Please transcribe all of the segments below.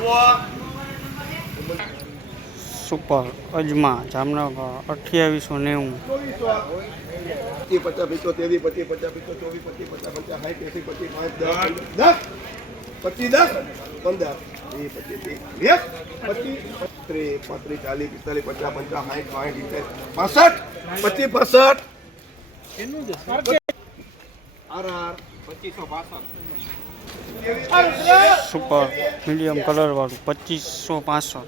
પચાસ સુપર અજમા જામનગર અઠ્યાવીસો નેવું પચીસ પચાસ ત્રેવીસ પચીસ પચાસ પીસો ચોવીસ પચીસ પચાસ પચાસ સાઠ એસી પચીસ પાંચ દસ દસ પચીસ દસ પંદર પચીસ પચીસ ત્રીસ પાંત્રીસ ચાલીસ પિસ્તાલીસ પચાસ પંચાસ સાઠ સાઠ પચીસ પાસઠ આર પાસઠ સુપર મીડિયમ કલરવાળું પચીસો પાસઠ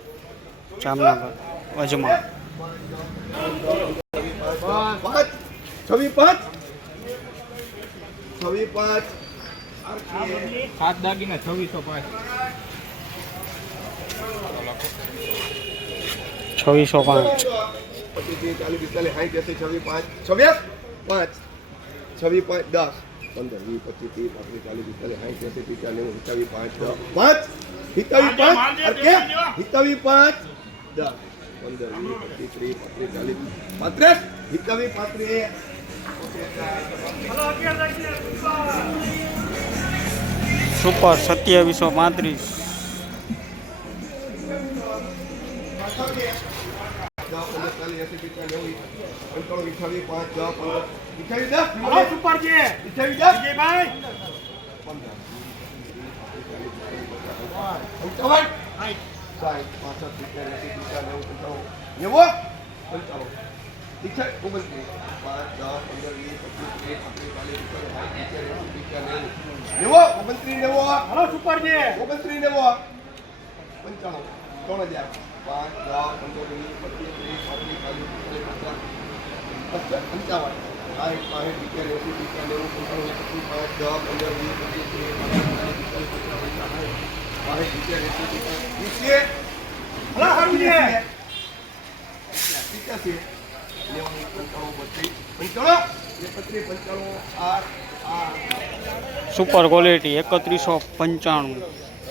જામનગર અજમા. પાંચ. છવ્વીસ પાંચ. છવ્વીસ પાંચ. સાત દાગીના છવ્વીસો પાંચ. છવ્વીસો પાંચ. પચીસ ચાલીસ પિસ્તાલીસ સાઠ એસી છવ્વીસ પાંચ. છવ્વીસ પાંચ. છવ્વીસ પાંચ દસ. પંદર વીસ પચીસ ત્રીસ પાંત્રીસ ચાલીસ પિસ્તાલીસ સાઠ એસી પિસ્તાલીસ નેવું હિતાવી પાંચ પાંચ! હિતાવી પાંચ! હિતાવી પાંચ! દસ પંદર વીસ પચીસ ત્રીસ પાંત્રીસ ચાલીસ પાંત્રીસ! હિતાવી પાંત્રીસ! સુપર સત્યાવીસો પાંત્રીસ. દસ એસી પિસ્તાલીસ પંચાણું અઠાવીસ પાંચ દસ પંદર. અઠાવીસ દસ વિજયભાઈ. પંચાવન સાઠ પાસઠ સિત્તેર એસી પિસ્તાલીસ પંચાણું. નેવું. પંચાણું સિત્તેર ઓગણત્રીસ પાંચ દસ પંદર વીસ પચીસ ત્રીસ પાંત્રીસ ચાલીસ પિસ્તાલીસ સિત્તેર એસી પિસ્તાલીસ નેવું. ઓગણત્રીસ નેવું. હલો સુપરજી ઓગણત્રીસ નેવું. પંચાણું. ત્રણ હજાર પાંચ દસ પંદર વીસ પચીસ ત્રીસ પાંત્રીસ ચાલીસ પચાસ પચાસ પંચાવન. સાઠ પાંઠ સિત્તેર એસી પિસ્તાલીસ નેવું પચીસ પાંચ દસ પંદર વીસ પચીસ ત્રીસ પાંત્રીસ ચાલીસ પિસ્તાલીસ પચાસ પંચાવન સાઠ સિત્તેર એસી પિસ્તાલીસ વીસી હલો હરુજી સિત્યાસી નેવું પંચાણું બત્રીસ પંચાણું. એકત્રીસ પંચાણું આઠ આઠ. સુપર ક્વોલિટી એકત્રીસો પંચાણું.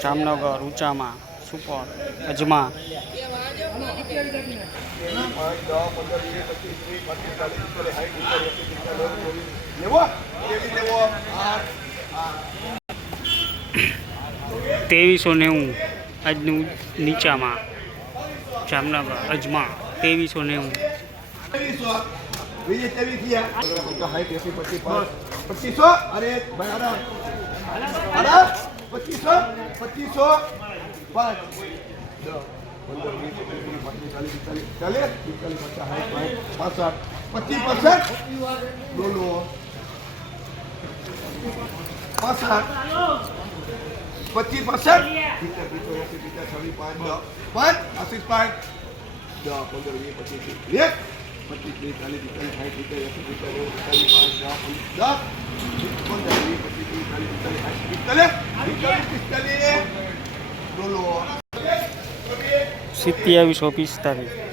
જામનગર ઊંચામાં. સુપર. અજમા. ત્રેવીસ નેવું. આજનું નીચામાં. જામનગર અજમા. ત્રેવીસો નેવું. પચીસ. અરે પચીસો. પચીસો. પાંચ દસ પંદર વીસ પચીસ ત્રીસ પાંત્રીસ ચાલીસ પિસ્તાલીસ ચાલીસ પિસ્તાલીસ પચાસ સાઠ પાંચ પાસઠ પચીસ પાસઠ બોલો પાસઠ પચીસ પાસઠ સિત્તેર પિત્તોર એસી પિત્તેર છવ્વીસ પાંચ દસ પાંચ આશીષ પાંચ દસ પંદર વીસ પચીસ ત્રીસ એક પચીસ ત્રીસ ચાલીસ પિસ્તાલીસ સાઠ સિત્તેર એસી પિત્તેર નેવું પિસ્તાલીસ પાંચ દસ પંદર દસ પંદર વીસ પચીસ ત્રીસ ચાલીસ પિસ્તાલીસ સાઠ પિસ્તાલીસ પિસ્તાલીસ પિસ્તાલીસ બોલો સિત્યાવીસો પિસ્તાલીસ